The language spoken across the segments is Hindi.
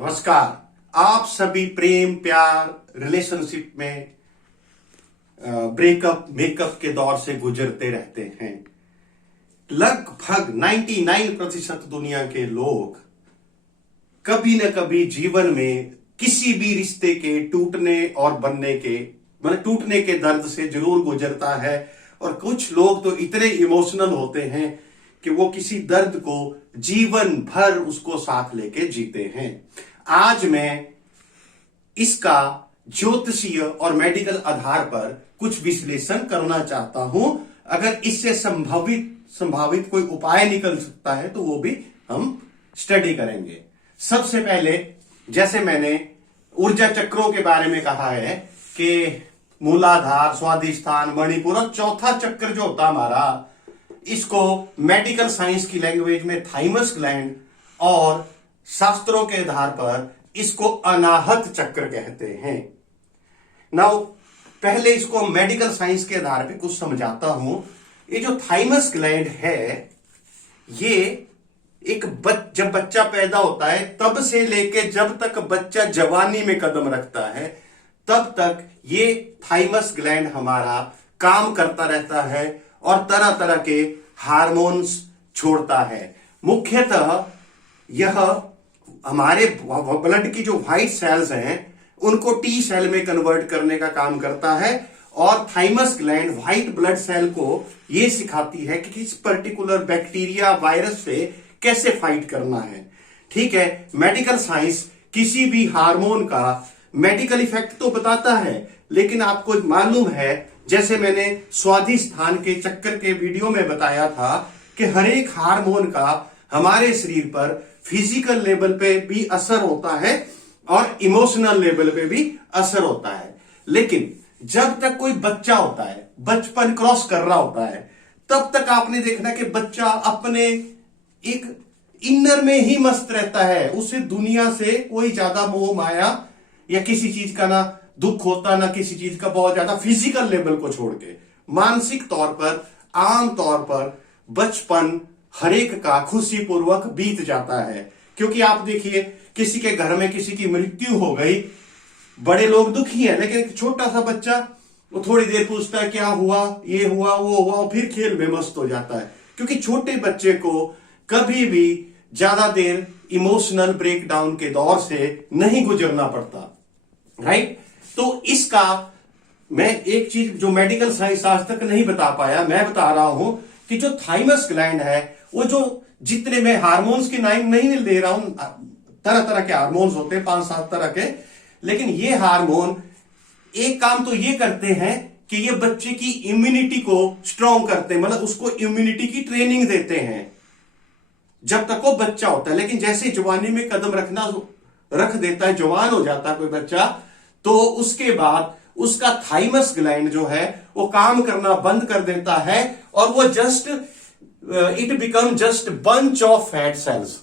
नमस्कार। आप सभी प्रेम प्यार रिलेशनशिप में ब्रेकअप मेकअप के दौर से गुजरते रहते हैं। लगभग 99% दुनिया के लोग कभी न कभी जीवन में किसी भी रिश्ते के टूटने और बनने के टूटने के दर्द से जरूर गुजरता है। और कुछ लोग तो इतने इमोशनल होते हैं कि वो किसी दर्द को जीवन भर उसको साथ लेके जीते हैं। आज मैं इसका ज्योतिषीय और मेडिकल आधार पर कुछ विश्लेषण करना चाहता हूं। अगर इससे संभावित कोई उपाय निकल सकता है तो वो भी हम स्टडी करेंगे। सबसे पहले, जैसे मैंने ऊर्जा चक्रों के बारे में कहा है कि मूलाधार, स्वादिष्ठान, मणिपुर और चौथा चक्र जो होता हमारा, इसको मेडिकल साइंस की लैंग्वेज में थाइमस ग्लैंड और शास्त्रों के आधार पर इसको अनाहत चक्र कहते हैं। नाउ पहले इसको मेडिकल साइंस के आधार पे कुछ समझाता हूं। ये जो थाइमस ग्लैंड है, ये जब बच्चा पैदा होता है तब से लेके जब तक बच्चा जवानी में कदम रखता है तब तक ये थाइमस ग्लैंड हमारा काम करता रहता है और तरह तरह के हार्मोन्स छोड़ता है। मुख्यतः यह हमारे ब्लड की जो व्हाइट सेल्स हैं उनको टी सेल में कन्वर्ट करने का काम करता है। और thymus gland white blood cell को यह सिखाती है कि किस पर्टिकुलर बैक्टीरिया वायरस से कैसे फाइट करना है। ठीक है, मेडिकल साइंस किसी भी हार्मोन का मेडिकल इफेक्ट तो बताता है, लेकिन आपको मालूम है, जैसे मैंने स्वादिष्ठान के चक्कर के वीडियो में बताया था कि हर एक हार्मोन का हमारे शरीर पर फिजिकल लेवल पे भी असर होता है और इमोशनल लेवल पे भी असर होता है। लेकिन जब तक कोई बच्चा होता है, बचपन क्रॉस कर रहा होता है, तब तक आपने देखना कि बच्चा अपने एक इनर में ही मस्त रहता है। उसे दुनिया से कोई ज्यादा मोह माया या किसी चीज का ना दुख होता, ना किसी चीज का बहुत ज्यादा, फिजिकल लेवल को छोड़ के मानसिक तौर पर आम तौर पर बचपन हरेक का खुशी पूर्वक बीत जाता है। क्योंकि आप देखिए, किसी के घर में किसी की मृत्यु हो गई, बड़े लोग दुखी हैं, लेकिन एक छोटा सा बच्चा वो थोड़ी देर पूछता है क्या हुआ, ये हुआ, वो हुआ, और फिर खेल में मस्त हो जाता है। क्योंकि छोटे बच्चे को कभी भी ज्यादा देर इमोशनल ब्रेकडाउन के दौर से नहीं गुजरना पड़ता, राइट। तो इसका मैं एक चीज जो मेडिकल साइंस आज तक नहीं बता पाया, मैं बता रहा हूं कि जो थाइमस ग्लैंड है, वो जो जितने मैं हार्मोन्स के नाम नहीं ले रहा हूं, तरह तरह के हार्मोन्स होते हैं, 5-7 तरह के, लेकिन ये हार्मोन एक काम तो ये करते हैं कि ये बच्चे की इम्यूनिटी को स्ट्रांग करते हैं, मतलब उसको इम्यूनिटी की ट्रेनिंग देते हैं जब तक वो बच्चा होता है। लेकिन जैसे जवानी में कदम रख देता है, जवान हो जाता है कोई बच्चा, तो उसके बाद उसका थाइमस ग्लैंड जो है वो काम करना बंद कर देता है और वो it become just bunch of fat cells.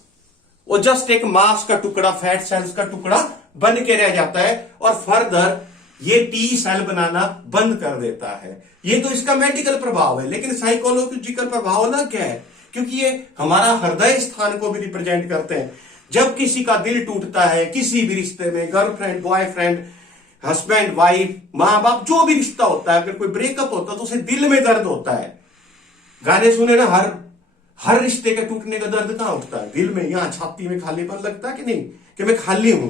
वो जस्ट एक मांस का टुकड़ा, फैट सेल्स का टुकड़ा बन के रह जाता है और फर्दर ये टी सेल बनाना बंद कर देता है। ये तो इसका मेडिकल प्रभाव है, लेकिन साइकोलॉजिकल प्रभाव ना क्या है, क्योंकि ये हमारा हृदय स्थान को भी रिप्रेजेंट करते हैं। जब किसी का दिल टूटता है, किसी भी रिश्ते में, गर्लफ्रेंड, बॉयफ्रेंड, हस्बैंड, वाइफ, मां बाप, जो भी रिश्ता होता है, अगर कोई ब्रेकअप होता है तो उसे दिल में दर्द होता है। गाने सुने ना, हर रिश्ते के टूटने का दर्द कहां उठता है? दिल में, यहां छाती में खालीपन लगता है कि नहीं, कि मैं खाली हूं।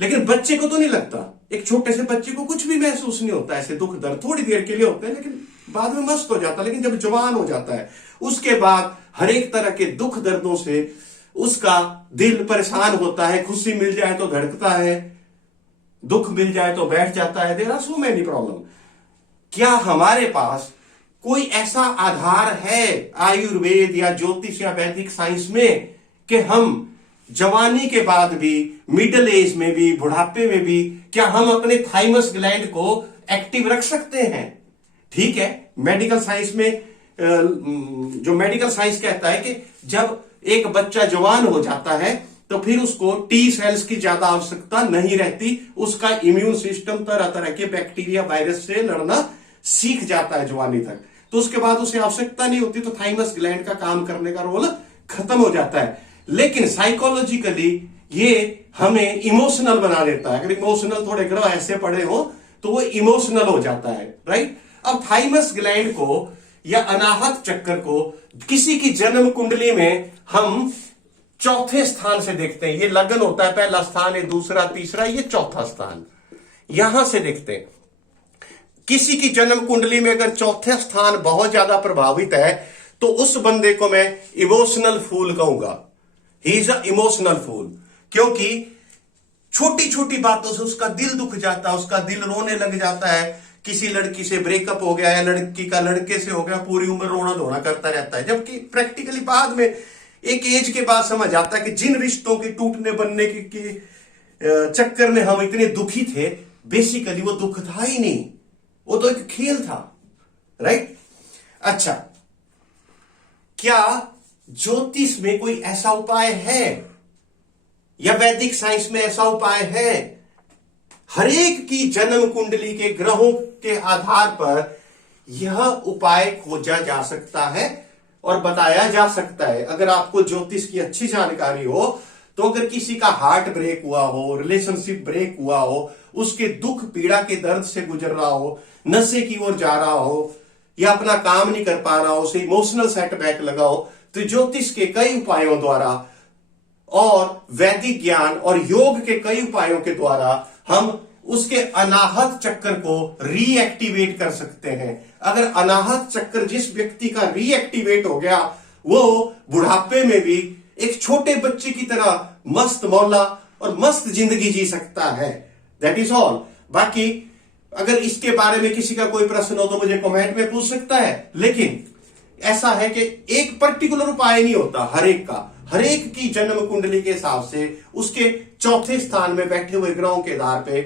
लेकिन बच्चे को तो नहीं लगता, एक छोटे से बच्चे को कुछ भी महसूस नहीं होता। ऐसे दुख दर्द थोड़ी देर के लिए होते हैं, लेकिन बाद में मस्त हो जाता है। लेकिन जब जवान हो जाता है, उसके बाद हर एक तरह के दुख दर्दों से उसका दिल परेशान होता है। खुशी मिल जाए तो धड़कता है, दुख मिल जाए तो बैठ जाता है। There are so many problem. क्या हमारे पास कोई ऐसा आधार है आयुर्वेद या ज्योतिष या वैदिक साइंस में कि हम जवानी के बाद भी, मिडिल एज में भी, बुढ़ापे में भी, क्या हम अपने थाइमस ग्लैंड को एक्टिव रख सकते हैं? ठीक है, मेडिकल साइंस में जो मेडिकल साइंस कहता है कि जब एक बच्चा जवान हो जाता है तो फिर उसको टी सेल्स की ज्यादा आवश्यकता नहीं रहती। उसका इम्यून सिस्टम तरह तरह के बैक्टीरिया, वायरस से लड़ना सीख जाता है जवानी तक। तो उसके बाद उसे आवश्यकता नहीं होती, तो थाइमस ग्लैंड का काम करने का रोल खत्म हो जाता है। लेकिन साइकोलॉजिकली ये हमें इमोशनल बना देता है। अगर इमोशनल थोड़े ग्रह ऐसे पड़े हो तो वो इमोशनल हो जाता है, राइट। अब थाइमस ग्लैंड को या अनाहत चक्र को किसी की जन्म कुंडली में हम चौथे स्थान से देखते हैं। ये लगन होता है, पहला स्थान, ये दूसरा, तीसरा, ये चौथा स्थान, यहां से देखते हैं। किसी की जन्म कुंडली में अगर चौथे स्थान बहुत ज्यादा प्रभावित है तो उस बंदे को मैं इमोशनल फूल कहूंगा। He is a emotional fool, क्योंकि छोटी छोटी बातों से उसका दिल दुख जाता है, उसका दिल रोने लग जाता है। किसी लड़की से ब्रेकअप हो गया है, लड़की का लड़के से हो गया, पूरी उम्र रोना धोना करता रहता है। जबकि प्रैक्टिकली बाद में एक एज के बाद समझ आता है कि जिन रिश्तों के टूटने बनने के चक्कर में हम इतने दुखी थे, बेसिकली वो दुख था ही नहीं, वो तो एक खेल था, राइट। अच्छा, क्या ज्योतिष में कोई ऐसा उपाय है या वैदिक साइंस में ऐसा उपाय है? हरेक की जन्म कुंडली के ग्रहों के आधार पर यह उपाय खोजा जा सकता है और बताया जा सकता है। अगर आपको ज्योतिष की अच्छी जानकारी हो तो अगर किसी का हार्ट ब्रेक हुआ हो, रिलेशनशिप ब्रेक हुआ हो, उसके दुख पीड़ा के दर्द से गुजर रहा हो, नशे की ओर जा रहा हो या अपना काम नहीं कर पा रहा हो, उसे इमोशनल सेटबैक लगा हो, तो ज्योतिष के कई उपायों द्वारा और वैदिक ज्ञान और योग के कई उपायों के द्वारा हम उसके अनाहत चक्र को रीएक्टिवेट कर सकते हैं। अगर अनाहत चक्र जिस व्यक्ति का रीएक्टिवेट हो गया, वो बुढ़ापे में भी एक छोटे बच्चे की तरह मस्त मौला और मस्त जिंदगी जी सकता है। That is all. बाकी अगर इसके बारे में किसी का कोई प्रश्न हो तो मुझे कमेंट में पूछ सकता है। लेकिन ऐसा है कि एक पर्टिकुलर उपाय नहीं होता हरेक का। हरेक की जन्म कुंडली के हिसाब से उसके चौथे स्थान में बैठे हुए ग्रहों के आधार पे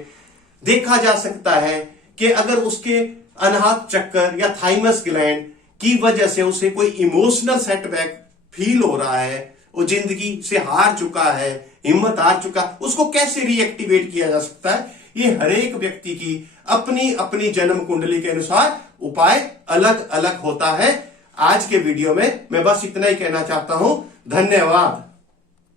देखा जा सकता है कि अगर उसके अनाहत चक्र या थाइमस ग्लैंड की वजह से उसे कोई इमोशनल सेटबैक फील हो रहा है, वो जिंदगी से हार चुका है, हिम्मत हार चुका, उसको कैसे रीएक्टिवेट किया जा सकता है। ये हरेक व्यक्ति की अपनी अपनी जन्म कुंडली के अनुसार उपाय अलग अलग होता है। आज के वीडियो में मैं बस इतना ही कहना चाहता हूं। धन्यवाद।